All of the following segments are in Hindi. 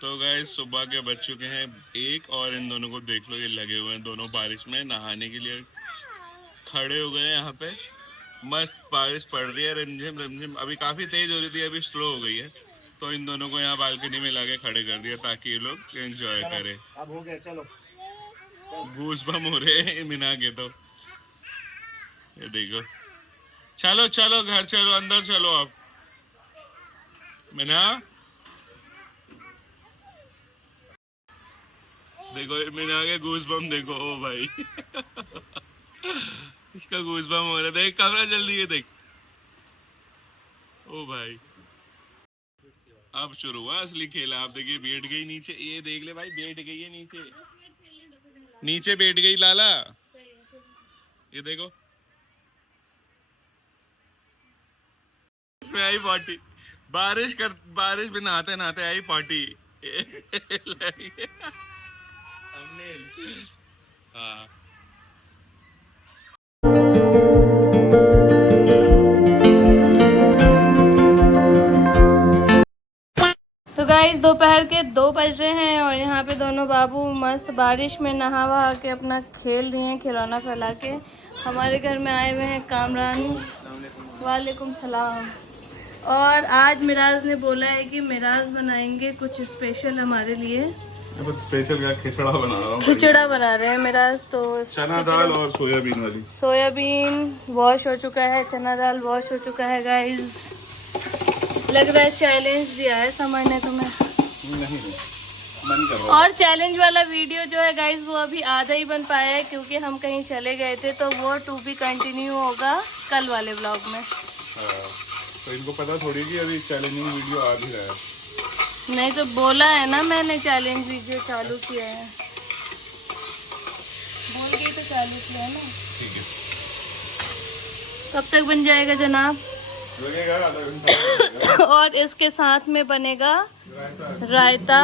तो गाइस सुबह के बज चुके हैं 1 और इन दोनों को देख लो, ये लगे हुए हैं दोनों बारिश में नहाने के लिए खड़े हो गए हैं यहाँ पे। मस्त बारिश पड़ रही है, रिमझिम रिमझिम। अभी काफी तेज हो रही थी, अभी स्लो हो गई है। तो इन दोनों को यहाँ बालकनी में लाके खड़े कर दिया ताकि ये लोग एंजॉय करें। अब हो गया, चलो। गूस बम हो रहे हैं मिना के। तो ये देखो, चलो चलो घर चलो, अंदर चलो अब मिना। देखो मिना के गूस बम देखो, ओ भाई इसका गूस बम हो रहा है। देख कैमरा जल्दी, ये देख। ओ भाई अब शुरू हुआ असली खेल। आप देखिए बैठ गई नीचे, ये देख ले भाई, बैठ गई है नीचे, नीचे बैठ गई लाला। ये देखो इसमें आई पार्टी। बारिश में नहाते नहाते आई पार्टी हाँ। तो गाइस दोपहर के 2 बज रहे हैं और यहाँ पे दोनों बाबू मस्त बारिश में नहा वहा के अपना खेल रही हैं खिलौना फैला के। हमारे घर में आए हुए हैं कामरान। वालेकुम सलाम। और आज मिराज ने बोला है कि मिराज बनाएंगे कुछ स्पेशल हमारे लिए। स्पेशल क्या, खिचड़ा बना रहा हूँ। खिचड़ा बना रहे हैं मिराज। तो चना दाल और सोयाबीन वाली। सोयाबीन वॉश हो चुका है, चना दाल वॉश हो चुका है गाइस। लग रहा है चैलेंज दिया है समर ने तुम्हें। नहीं मन कर रहा। और चैलेंज वाला वीडियो जो है गाइस वो अभी आधा ही बन पाया है क्योंकि हम कहीं चले गए थे, तो वो टू बी कंटिन्यू होगा कल वाले व्लॉग में। तो इनको पता थोड़ी कि अभी चैलेंजिंग वीडियो आ भी रहा है। नहीं तो बोला है ना मैंने, चैलेंज वीडियो चालू किया है, बोल के तो चालू किया है ना। ठीक है। कब तक बन जाएगा जनाब? लगेगा आधा घंटा। और इसके साथ में बनेगा रायता।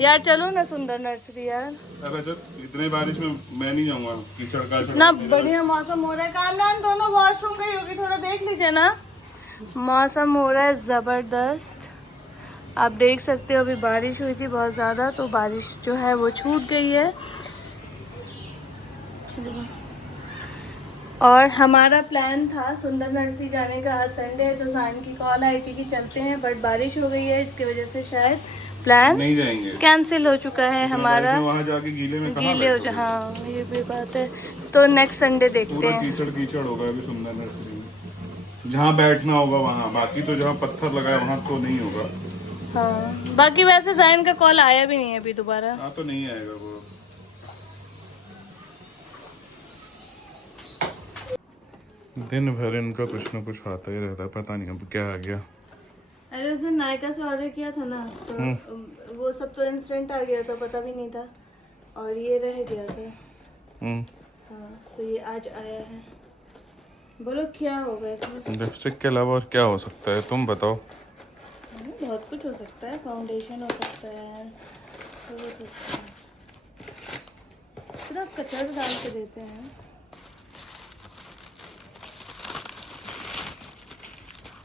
यार चलो ना सुंदर नर्सरी यार। अरे चल, इतने बारिश में मैं नहीं जाऊंगा, कीचड़ का ना बढ़िया मौसम हो रहा है। कामरान दोनों वॉशरूम गई होगी, थोड़ा देख लीजिए ना। मौसम हो रहा है ज़बरदस्त, आप देख सकते हो। अभी बारिश हुई थी बहुत ज़्यादा, तो बारिश जो है वो छूट गई है। और हमारा प्लान था सुंदर नर्सरी जाने का। आज संडे है तो साइन की कॉल आई थी कि चलते हैं, बट बारिश हो गई है, इसकी वजह से शायद प्लान नहीं जाएंगे, कैंसिल हो चुका है हमारा। वहाँ जाके गीले में गीले हो जा, हाँ ये भी बात है। तो नेक्स्ट संडे देखते हैं। कीचड़ कीचड़ होगा अभी सुंदर नर्सरी में। जहाँ बैठना होगा वहाँ, बाकी तो जहाँ पत्थर लगा है वहाँ तो नहीं होगा। हाँ बाकी वैसे साइन का कॉल आया भी नहीं है अभी दोबारा। हाँ तो नहीं आएगा वो। दिन भर इनका कुछ ना कुछ आता ही रहता है, पता नहीं अब क्या आ गया। अरे उस दिन नायका से ऑर्डर किया था ना, तो वो सब तो इंस्टेंट आ गया था, पता भी नहीं था, और ये रह गया था। हाँ तो ये आज आया है। बोलो क्या होगा इसमें? लिपस्टिक के अलावा और क्या हो सकता है, तुम बताओ। बहुत कुछ हो सकता है, फाउंडेशन हो सकता है, सब हो सकता है। पूरा कचड़ डाल के देते हैं।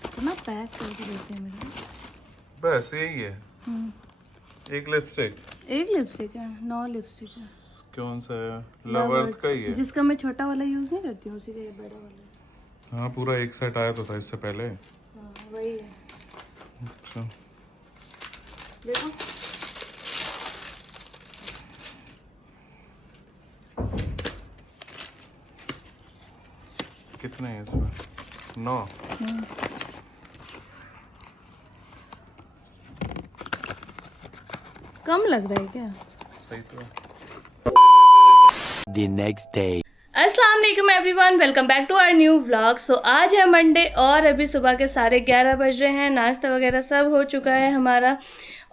इतना पैक करके देते हैं मेरे। बस यही है। एक लिपस्टिक है, 9 लिपस्टिक है। कौन सा है? लवर्थ का ही है, जिसका मैं छोटा वाला यूज नहीं करती हूँ, उसी का ये बड़ा वाला। हाँ पूरा एक सेट आया तो था इससे पहले। हाँ वही है। अच्छा देखो कितने हैं इसमें? 9। कम लग रहा है क्या? सही तो। The next day. अस्सलाम वालेकुम everyone, welcome back to our new vlog. So आज है मंडे और अभी सुबह के 11:30 बज रहे हैं। नाश्ता वगैरह सब हो चुका है हमारा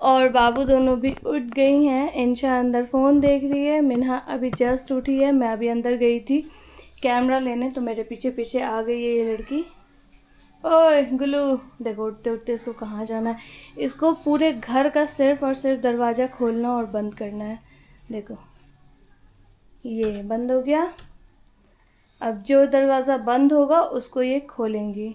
और बाबू दोनों भी उठ गई हैं। इंशा अंदर फ़ोन देख रही है, मिन्हा अभी जस्ट उठी है। मैं अभी अंदर गई थी कैमरा लेने, तो मेरे पीछे पीछे आ गई है ये लड़की। ओए गुल्लू, देखो उठते उठते इसको कहाँ जाना है। इसको पूरे घर का सिर्फ और सिर्फ दरवाज़ा खोलना और बंद करना है। देखो ये बंद हो गया, अब जो दरवाज़ा बंद होगा उसको ये खोलेंगी।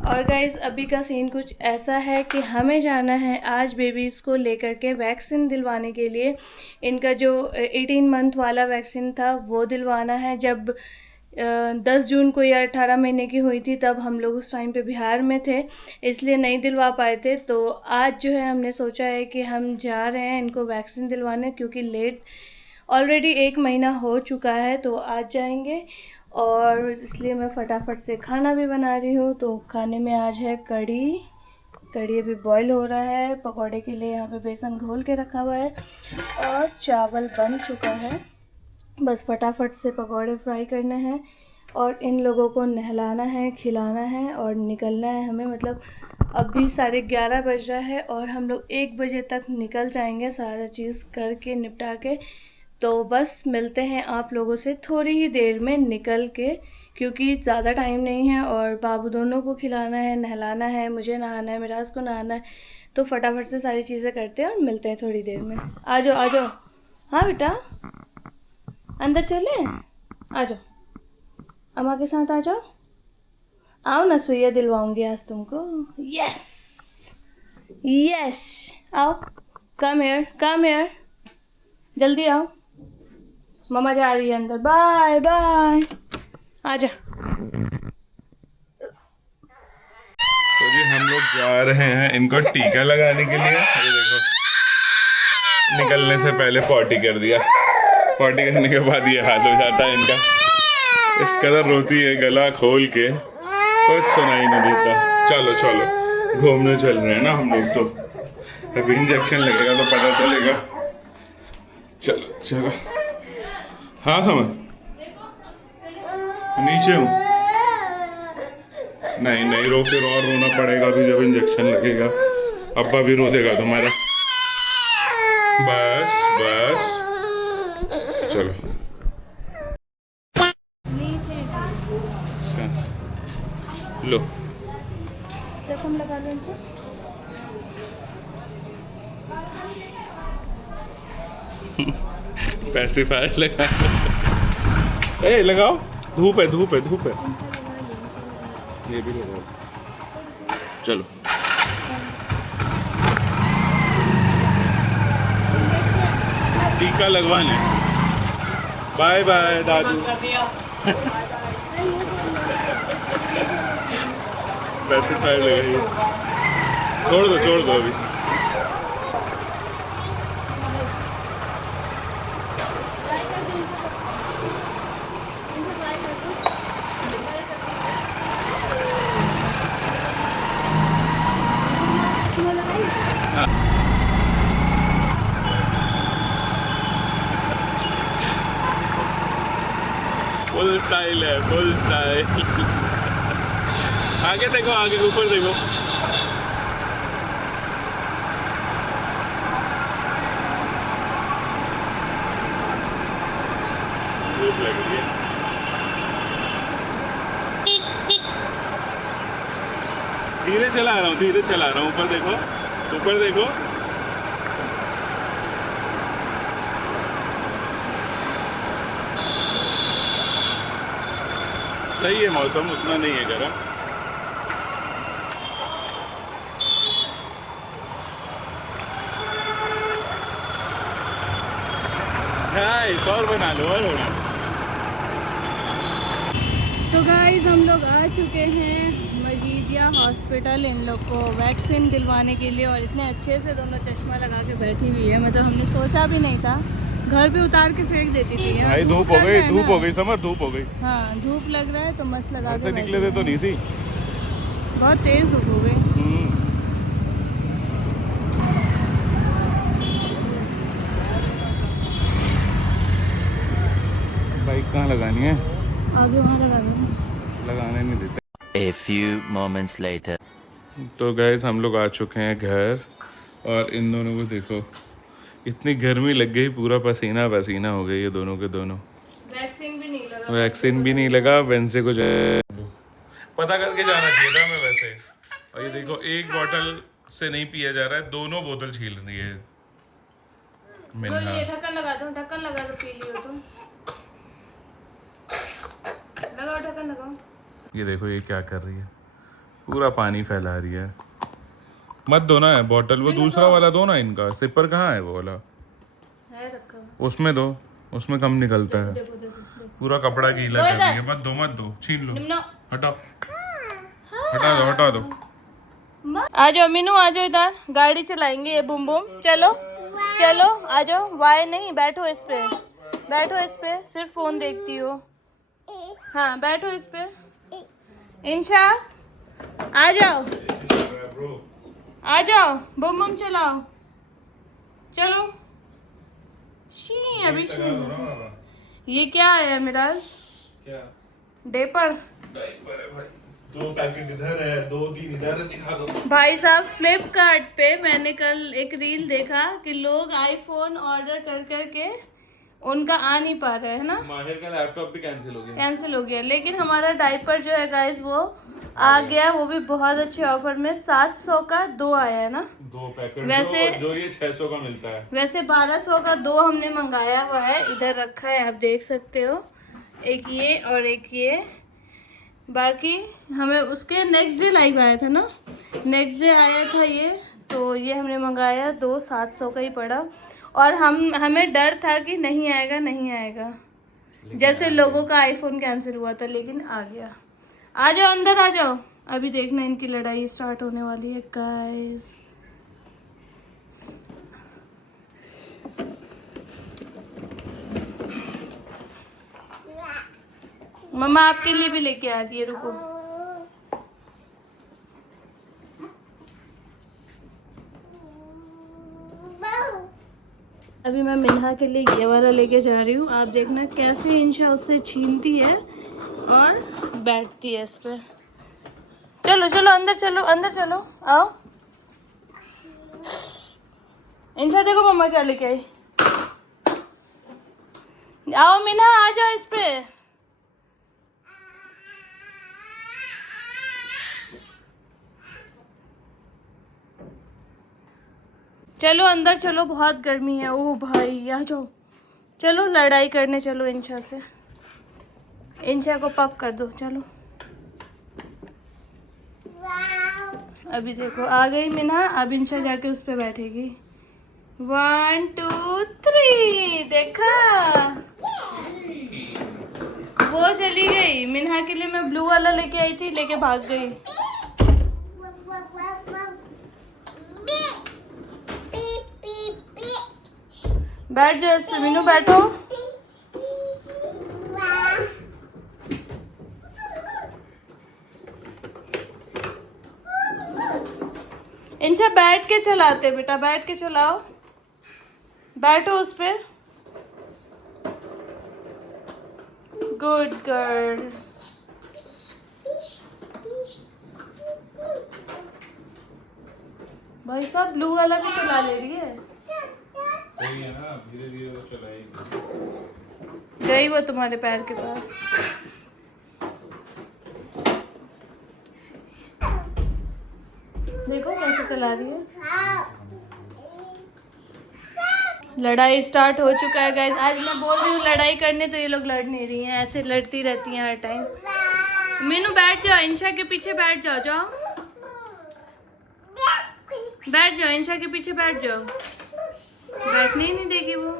और गाइज़ अभी का सीन कुछ ऐसा है कि हमें जाना है आज बेबीज़ को लेकर के वैक्सीन दिलवाने के लिए। इनका जो 18 मंथ वाला वैक्सीन था वो दिलवाना है। जब 10 जून को या 18 महीने की हुई थी तब हम लोग उस टाइम पे बिहार में थे, इसलिए नहीं दिलवा पाए थे। तो आज जो है हमने सोचा है कि हम जा रहे हैं इनको वैक्सीन दिलवाने, क्योंकि लेट ऑलरेडी 1 महीना हो चुका है, तो आज जाएंगे। और इसलिए मैं फटाफट से खाना भी बना रही हूँ। तो खाने में आज है कढ़ी अभी बॉईल हो रहा है। पकौड़े के लिए यहाँ पे बेसन घोल के रखा हुआ है और चावल बन चुका है। बस फटाफट से पकौड़े फ्राई करने हैं और इन लोगों को नहलाना है, खिलाना है और निकलना है हमें। मतलब अभी 11:30 बज रहा है और हम लोग 1 बजे तक निकल जाएंगे सारा चीज़ करके निपटा के। तो बस मिलते हैं आप लोगों से थोड़ी ही देर में निकल के, क्योंकि ज़्यादा टाइम नहीं है और बाबू दोनों को खिलाना है, नहलाना है, मुझे नहाना है, मिराज को नहाना है। तो फटाफट से सारी चीज़ें करते हैं और मिलते हैं थोड़ी देर में। आ जाओ आ जाओ। हाँ बेटा अंदर चले, आ जाओ, अम्मा के साथ आ जाओ। आओ ना, सुइया दिलवाऊंगी आज तुमको। यस यस, आओ, कम हियर, जल्दी आओ, मम्मा जा रही है अंदर। बाय बाय, आजा। तो जी हम लोग जा रहे हैं इनको टीका लगाने के लिए। ये देखो, निकलने से पहले पॉटी कर दिया। पॉटी करने के बाद ये हाल हो जाता है इनका। इस कदर रोती है, गला खोल के कुछ सुनाई नहीं देता। चलो चलो, घूमने चल रहे हैं ना हम लोग। तो अभी इंजेक्शन लगेगा तो पता चलेगा। चलो चलो। हाँ समझ, नीचे हूँ। नहीं नहीं रो, फिर और रोना पड़ेगा अभी जब इंजेक्शन लगेगा। अब्बा भी रो देगा तुम्हारा। बस बस, चलो। अच्छा लो, जख्म लगा लो इनको। पैसिफायर लगा। ए लगाओ, धूप है धूप है धूप है। ये भी लगाओ, चलो। टीका लगवाने। बाय बाय दादू। पैसिफायर लगाइए। छोड़ दो अभी। फुल स्टाइल है, फुल स्टाइल। आगे देखो, आगे ऊपर देखो। धूप लग रही है। धीरे चला रहा हूँ, ऊपर देखो, ऊपर देखो। सही है मौसम, उतना नहीं है गर्म। और बना लो और बना लो। तो गाइस हम लोग आ चुके हैं मजीदिया हॉस्पिटल इन लोग को वैक्सीन दिलवाने के लिए। और इतने अच्छे से दोनों चश्मा लगा के बैठी हुई है, मतलब हमने सोचा भी नहीं था। घर पे उतार के फेंक देती थी यार। भाई धूप हो गई समर, धूप हो गई। हाँ धूप लग रहा है तो मस्त लगा के निकले थे तो नहीं थी, बहुत तेज धूप हो गई। बाइक कहाँ लगानी है? आगे वहाँ लगा दो, लगाने नहीं देते। A few moments later. तो गैस हम लोग आ चुके हैं घर और इन दोनों को देखो, इतनी गर्मी लग गई, पूरा पसीना पसीना हो गई ये दोनों के दोनों। वैक्सीन भी नहीं लगा। वेंसडे को जाए पता करके जाना चाहिए था हमें वैसे। और ये देखो, एक बोतल से नहीं पिया जा रहा है, दोनों बोतल छील रही है मिन्हा। ढक्कन लगा दो, पी लियो तुम। लगाओ ढक्कन लगाओ। ये देखो ये क्या कर रही है, पूरा पानी फैला रही है। मत दो ना बॉटल, वो दूसरा वाला दो ना, इनका सिपर कहाँ है वो वाला? है रखा हुआ। उसमें दो, उसमें कम निकलता है। देखो देखो देखो। पूरा कपड़ा गीला कर रही है। मत दो, छीन लो, हटाओ, हटा दो। आ जाओ मीनू, आ जाओ इधर, गाड़ी चलाएंगे ये बुम बुम। चलो चलो आ जाओ। वाई नहीं, बैठो इस पे, बैठो इस पे, सिर्फ फोन देखती हो। हाँ बैठो इस पे। इंशा आ जाओ, आ जाओ, बुम बुम चलाओ। चलो शी अभी शी। ये क्या है मेरा? क्या डेपर? डायपर है भाई। 2 पैकेट इधर है, 2-3 इधर है, दिखा दो। भाई साहब फ्लिपकार्ट पे मैंने कल एक रील देखा कि लोग आईफोन ऑर्डर कर करके उनका आ नहीं पा रहा है ना। माहिर का लैपटॉप भी कैंसिल हो गया, लेकिन हमारा डायपर जो है गाइस वो आ गया, वो भी बहुत अच्छे ऑफर में। 700 का 2 आया है ना, 2 पैकेट। वैसे जो ये 600 का मिलता है। वैसे 1200 का 2 हमने मंगाया हुआ है, इधर रखा है आप देख सकते हो। एक ये और एक ये। बाकी हमें उसके नेक्स्ट डे लाइव आया था ना, नेक्स्ट डे आया था ये, तो ये हमने मंगाया 2 700 का ही पड़ा। और हमें डर था कि नहीं आएगा नहीं आएगा, जैसे लोगों का आईफोन कैंसिल हुआ था, लेकिन आ गया। आ जाओ अंदर आ जाओ, अभी देखना इनकी लड़ाई स्टार्ट होने वाली है गाइस। मम्मा आपके लिए भी लेके आ रही है, रुको। अभी मैं मिन्हा के लिए ये वाला लेके जा रही हूँ। आप देखना कैसे इंशा उससे छीनती है और बैठती है इस पे। चलो चलो अंदर चलो, अंदर चलो, आओ। इंशा देखो मम्मा क्या लेके आई। आओ मिन्हा, आ जाओ इस पे। चलो अंदर चलो, बहुत गर्मी है। ओह भाई आ जाओ, चलो लड़ाई करने चलो इंशा से। इंशा को पप कर दो, चलो। अभी देखो आ गई मिन्हा, अब इंशा जाके उस पे बैठेगी। 1 2 3 देखा, वो चली गई। मिन्हा के लिए मैं ब्लू वाला लेके आई थी, लेके भाग गई। बैठ जाओ इस पे मीनू, बैठो। इंशा बैठ के चलाते बेटा, बैठ के चलाओ, बैठो उस पे। Good girl. भाई साहब ब्लू वाला भी चला ले रही है। सही है ना, धीरे धीरे वो चलाएगी। गई वो तुम्हारे पैर के पास। देखो कैसे चला रही है। लड़ाई स्टार्ट हो चुका है गाइस। आज मैं बोल रही हूँ लड़ाई करने, तो ये लोग लड़ नहीं रही हैं, ऐसे लड़ती रहती हैं हर टाइम। मीनू बैठ जाओ, इंशा के पीछे बैठ जाओ, जाओ बैठ जाओ, इंशा के पीछे बैठ जाओ। बैठने ही नहीं देगी वो।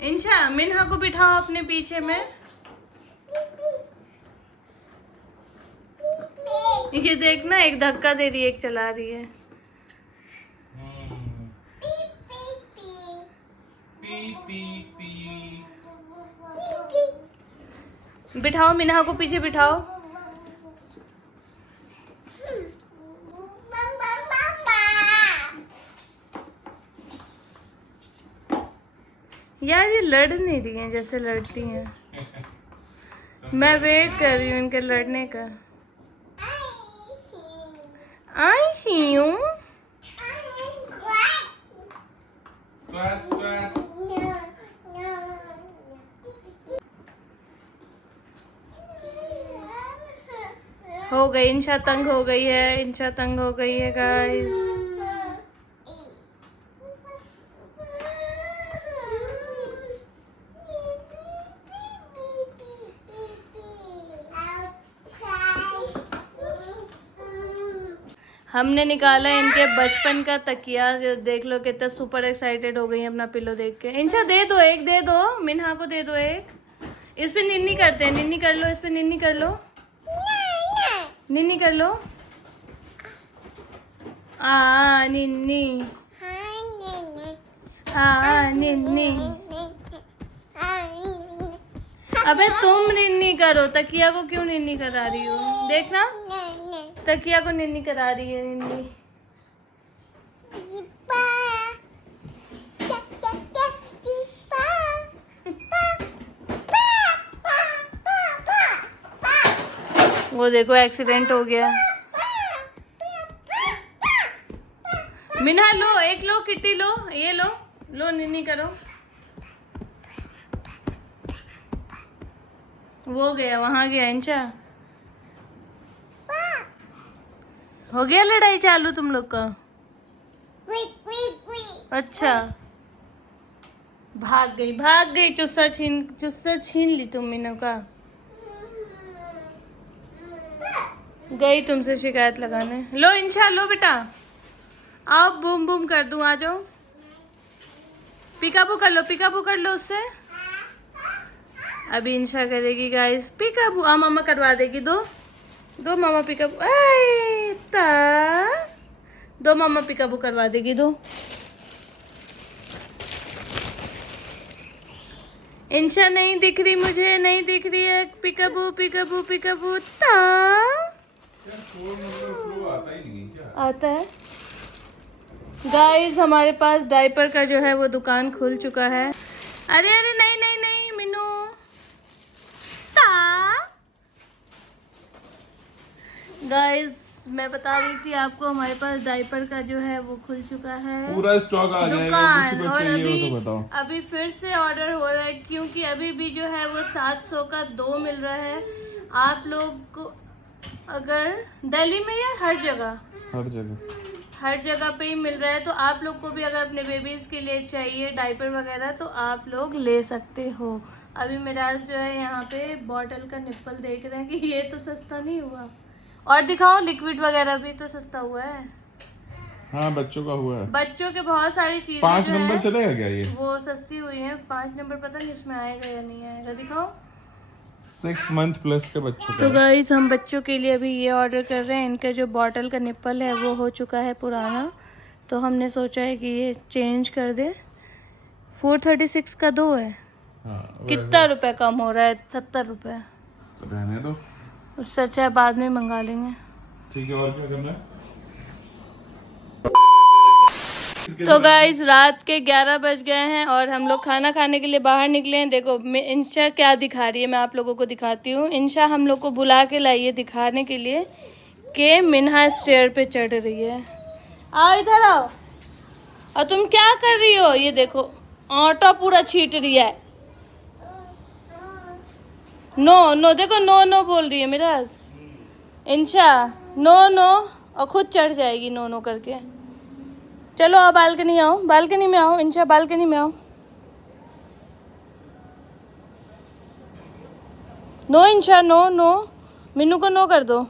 इंशा मिन्हा को बिठाओ अपने पीछे में। ये देखना, एक धक्का दे रही है, एक चला रही है। बिठाओ मिन्हा को पीछे बिठाओ। यार ये लड़ नहीं रही हैं जैसे लड़ती हैं। मैं वेट कर रही हूँ इनके लड़ने का। आई सी हूँ। हो हो गई, इंशा तंग हो गई है, इंशा तंग हो गई है गाइस। हमने निकाला इनके बचपन का तकिया, जो देख लो कितना सुपर एक्साइटेड हो गई है अपना पिलो देख के। इंशा दे दो, एक दे दो, मिन्हा को दे दो एक। इस पे निन्नी करते हैं, निन्नी कर लो, इस पे निन्नी कर लो, निन्नी कर लो। निन्नी, निन्नी। अबे तुम निन्नी करो, तकिया को क्यों निन्नी करा रही हो? देखना, तकिया को निन्नी करा रही है निन्नी। वो देखो एक्सीडेंट हो गया। मिन्हा लो, एक लो, किट्टी लो, ये लो, लो निन्नी करो। वो गया, वहां गया इंशा। हो गया लड़ाई चालू तुम लोग का? अच्छा, भाग गई, चुस्सा छीन ली तुम मीनू का। गई तुमसे शिकायत लगाने। लो इंशा, लो बेटा, आओ बूम बूम कर दूं, आ जाओ। पिकाबू कर लो, पिकाबू कर लो उससे। अभी इंशा करेगी गाइस पिकाबू। मामा करवा देगी, दो मामा पिकाबू। दो मामा पिकाबू करवा देगी, दो। इंशा नहीं दिख रही, मुझे नहीं दिख रही है। पिकाबू पिकाबू पिकाबू आता है गाइस। हमारे पास डायपर का जो है वो दुकान खुल चुका है। अरे नहीं नहीं नहीं मिनू, गाइस मैं बता रही थी आपको, हमारे पास डायपर का जो है वो खुल चुका है, पूरा स्टॉक आ जाएगा। किसी को चाहिए हो तो बताओ। अभी फिर से ऑर्डर हो रहा है, क्योंकि अभी भी जो है वो 700 का 2 मिल रहा है। आप लोग को अगर दिल्ली में या हर जगह पे ही मिल रहा है, तो आप लोग को भी अगर अपने बेबीज के लिए चाहिए डायपर वगैरह तो आप लोग ले सकते हो। अभी मिराज जो है यहाँ पे बॉटल का निप्पल देख रहे हैं कि ये तो सस्ता नहीं हुआ। और दिखाओ, लिक्विड वगैरह भी तो सस्ता हुआ है। हाँ, बच्चों का हुआ है। बच्चों के बहुत सारी चीजें 5 नंबर चलेगा क्या ये? वो सस्ती हुई है। 5 नंबर पता नहीं इसमें आएगा या नहीं आएगा, दिखाओ। 6 मंथ प्लस के बच्चों का। तो गाइस हम बच्चों के लिए अभी ये ऑर्डर कर रहे हैं। इनका जो बॉटल का निप्पल है वो हो चुका है पुराना, तो हमने सोचा है कि ये चेंज कर दे। 436 का 2 है। हाँ, कितना रुपए कम हो रहा है? 70 रुपए। रहने दो, उससे अच्छा है बाद में मंगा लेंगे। ठीक है। और क्या करना है? तो गाइस रात के 11 बज गए हैं और हम लोग खाना खाने के लिए बाहर निकले हैं। देखो इंशा क्या दिखा रही है, मैं आप लोगों को दिखाती हूँ। इंशा हम लोग को बुला के लाई है दिखाने के लिए कि मिन्हा स्टेयर पे चढ़ रही है। आओ इधर आओ। और तुम क्या कर रही हो? ये देखो आटा पूरा छीट रही है। नो देखो, नो बोल रही है मिराज। इंशा नो, और खुद चढ़ जाएगी नो करके। चलो अब बालकनी आओ, बालकनी में आओ इंशा, बालकनी में आओ। नो इंशा, नो, मिन्नू को नो कर दो।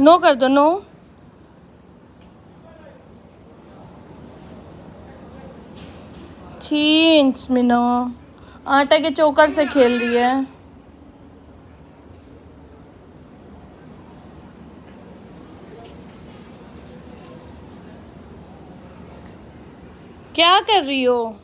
नो कर दो, नो। छींच मिनो, आटा के चोकर से खेल रही है। क्या कर रही हो?